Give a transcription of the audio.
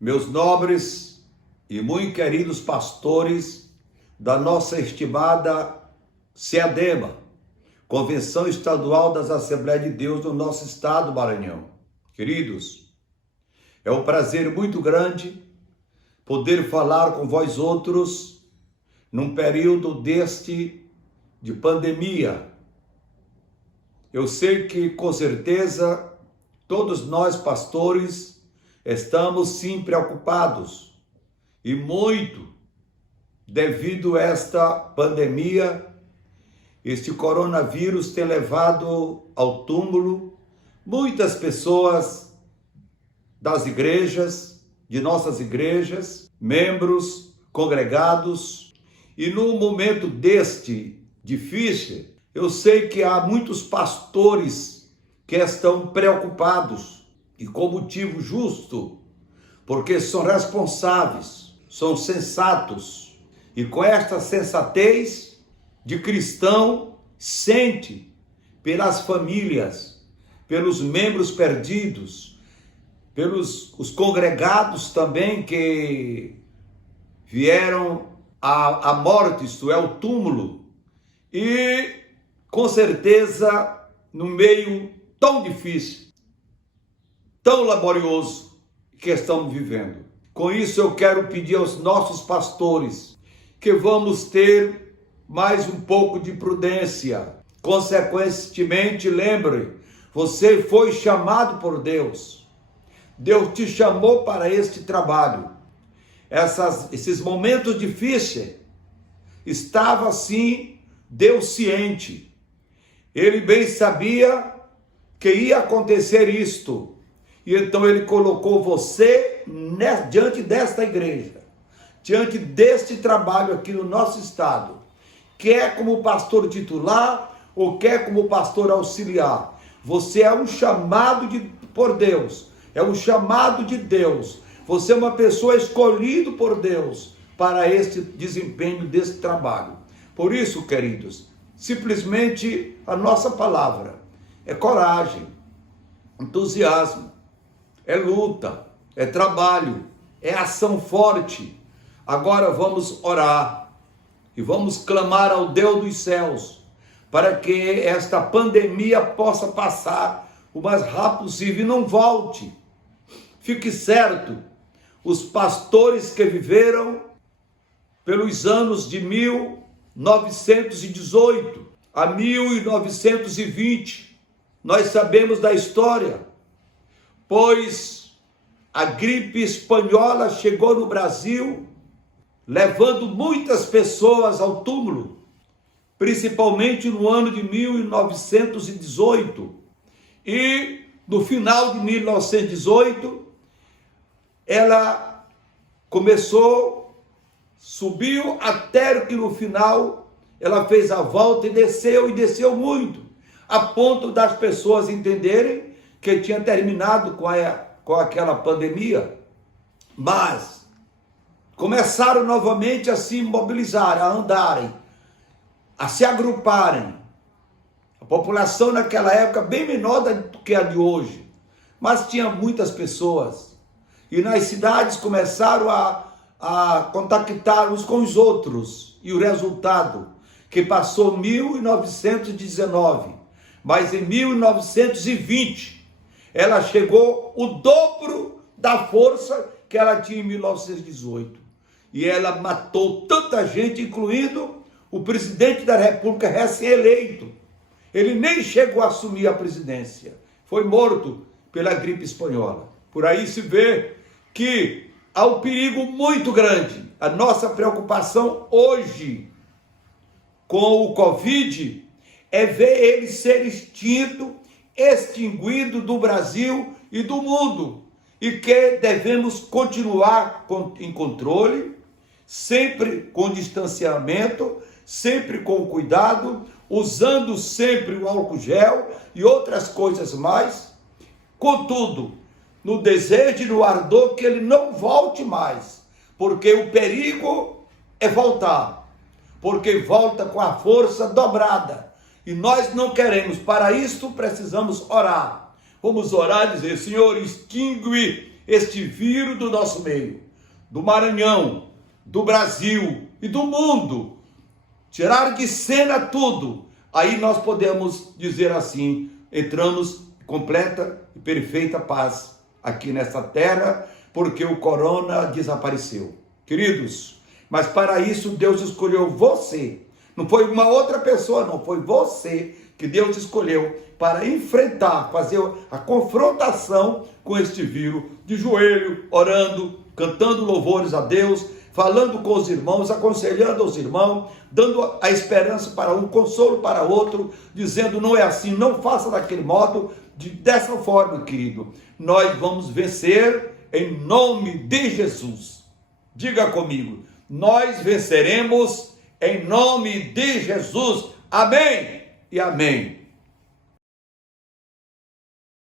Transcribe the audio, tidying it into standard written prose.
meus nobres e muito queridos pastores da nossa estimada CEADEMA, Convenção Estadual das Assembleias de Deus do nosso estado do Maranhão. Queridos, é um prazer muito grande poder falar com vós outros num período de pandemia. Eu sei que com certeza todos nós pastores estamos sim preocupados e muito devido a esta pandemia. Este coronavírus tem levado ao túmulo muitas pessoas das igrejas, de nossas igrejas, membros, congregados. E num momento deste difícil, eu sei que há muitos pastores que estão preocupados e com motivo justo, porque são responsáveis, são sensatos e com esta sensatez de cristão, sente pelas famílias, pelos membros perdidos, pelos os congregados também que vieram à morte, isto é, o túmulo, e com certeza no meio tão difícil, tão laborioso que estamos vivendo. Com isso eu quero pedir aos nossos pastores que vamos ter mais um pouco de prudência. Consequentemente, lembre, você foi chamado por Deus. Deus te chamou para este trabalho. Esses momentos difíceis, estava assim Deus ciente. Ele bem sabia que ia acontecer isto. E então ele colocou você diante desta igreja, diante deste trabalho aqui no nosso estado, quer como pastor titular ou quer como pastor auxiliar. Você é um chamado por Deus, é um chamado de Deus. Você é uma pessoa escolhida por Deus para este desempenho desse trabalho. Por isso, queridos, simplesmente a nossa palavra é coragem, entusiasmo, é luta, é trabalho, é ação forte. Agora vamos orar e vamos clamar ao Deus dos céus para que esta pandemia possa passar o mais rápido possível e não volte. Fique certo, os pastores que viveram pelos anos de 1918 a 1920, nós sabemos da história, pois a gripe espanhola chegou no Brasil, levando muitas pessoas ao túmulo, principalmente no ano de 1918. E no final de 1918, ela começou, subiu até que no final ela fez a volta e desceu muito, a ponto das pessoas entenderem que tinha terminado com aquela pandemia. Mas começaram novamente a se mobilizar, a andarem, a se agruparem. A população naquela época bem menor do que a de hoje, mas tinha muitas pessoas. E nas cidades começaram a contactar uns com os outros. E o resultado, que passou 1919, mas em 1920, ela chegou o dobro da força que ela tinha em 1918. E ela matou tanta gente, incluindo o presidente da República recém-eleito. Ele nem chegou a assumir a presidência. Foi morto pela gripe espanhola. Por aí se vê que há um perigo muito grande. A nossa preocupação hoje com o Covid é ver ele ser extinguido do Brasil e do mundo. E que devemos continuar em controle, sempre com distanciamento, sempre com cuidado, usando sempre o álcool gel e outras coisas mais. Contudo, no desejo e no ardor que ele não volte mais, porque o perigo é voltar, porque volta com a força dobrada, e nós não queremos. Para isto precisamos orar. Vamos orar e dizer: Senhor, extingue este vírus do nosso meio, do Maranhão, do Brasil e do mundo, tirar de cena tudo, aí nós podemos dizer assim, entramos em completa e perfeita paz aqui nessa terra, porque o corona desapareceu. Queridos, mas para isso Deus escolheu você, não foi uma outra pessoa, não, foi você que Deus escolheu para enfrentar, fazer a confrontação com este vírus, de joelho, orando, cantando louvores a Deus, falando com os irmãos, aconselhando os irmãos, dando a esperança para um, consolo para outro, dizendo não é assim, não faça daquele modo, dessa forma, querido. Nós vamos vencer em nome de Jesus. Diga comigo, nós venceremos em nome de Jesus. Amém e amém.